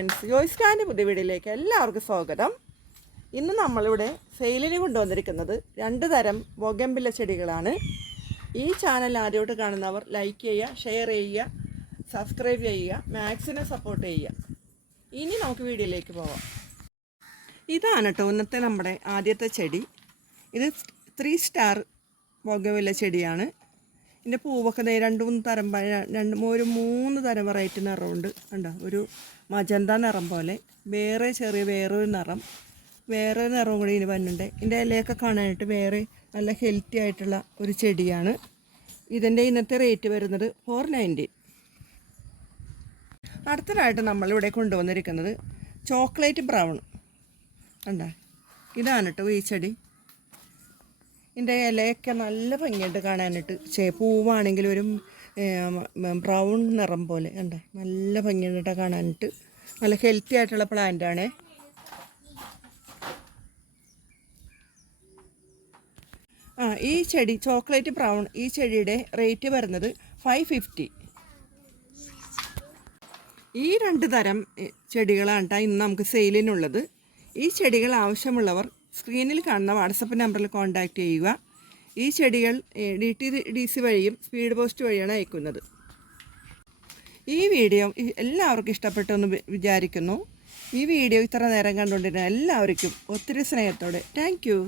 Friends, ജോയ്സ്കാൻ്റെ പുതിയ വീഡിയോയിലേക്ക് എല്ലാവർക്കും സ്വാഗതം. ഇന്ന് നമ്മളിവിടെ സെയിലിന് കൊണ്ടുവന്നിരിക്കുന്നത് 2 തരം ബൊഗൻവില്ല ചെടികളാണ്. ഈ ചാനൽ ആദ്യമായിട്ട് കാണുന്നവർ ലൈക്ക് ചെയ്യുക, ഷെയർ ചെയ്യുക, സബ്സ്ക്രൈബ് ചെയ്യുക, മാക്സിമം സപ്പോർട്ട് ചെയ്യുക. ഇനി നമുക്ക് വീഡിയോയിലേക്ക് പോവാം. ഇതാണ് കേട്ടോ ഇന്നത്തെ നമ്മുടെ ആദ്യത്തെ ചെടി. ഇത് 3 സ്റ്റാർ ബൊഗൻവില്ല ചെടിയാണ്. ഇതിൻ്റെ പൂവൊക്കെ 2-3 തരം, 3 തരം വെറൈറ്റി നിറമുണ്ട്. കണ്ടോ, ഒരു മജന്ത നിറം പോലെ, വേറൊരു നിറം കൂടി ഇതിന് വരുന്നുണ്ട്. ഇതിൻ്റെ ഇലയൊക്കെ കാണാനായിട്ട് വേറെ നല്ല ഹെൽത്തി ആയിട്ടുള്ള ഒരു ചെടിയാണ്. ഇതിൻ്റെ ഇന്നത്തെ റേറ്റ് വരുന്നത് 490. അടുത്തതായിട്ട് നമ്മളിവിടെ കൊണ്ടുവന്നിരിക്കുന്നത് ചോക്ലേറ്റ് ബ്രൗൺ. കണ്ടോ, ഇതാണ് കേട്ടോ ഈ ചെടി. ഇതിൻ്റെ ഇലയൊക്കെ നല്ല ഭംഗിയുണ്ട് കാണാനായിട്ട്. പൂവാണെങ്കിൽ ഒരു ബ്രൗൺ നിറം പോലെ. കണ്ടോ, നല്ല ഭംഗിയുണ്ട് കാണാനായിട്ട്. നല്ല ഹെൽത്തി ആയിട്ടുള്ള പ്ലാന്റാണ്. ഈ ചെടി ചോക്ലേറ്റ് ബ്രൗൺ, ഈ ചെടിയുടെ റേറ്റ് വരുന്നത് 550. ഈ 2 തരം ചെടികളാണ് കേട്ടോ ഇന്ന് നമുക്ക് സെയിലിനുള്ളത്. ഈ ചെടികൾ ആവശ്യമുള്ളവർ സ്ക്രീനിൽ കാണുന്ന വാട്സപ്പ് നമ്പറിൽ കോൺടാക്റ്റ് ചെയ്യുക. ഈ ചെടികൾ DTDC വഴിയും സ്പീഡ് പോസ്റ്റ് വഴിയാണ് അയക്കുന്നത്. ഈ വീഡിയോ എല്ലാവർക്കും ഇഷ്ടപ്പെട്ടെന്ന് വിചാരിക്കുന്നു. ഈ വീഡിയോ ഇത്ര നേരം കണ്ടുകൊണ്ടിരുന്ന എല്ലാവർക്കും ഒത്തിരി സ്നേഹത്തോടെ താങ്ക് യു.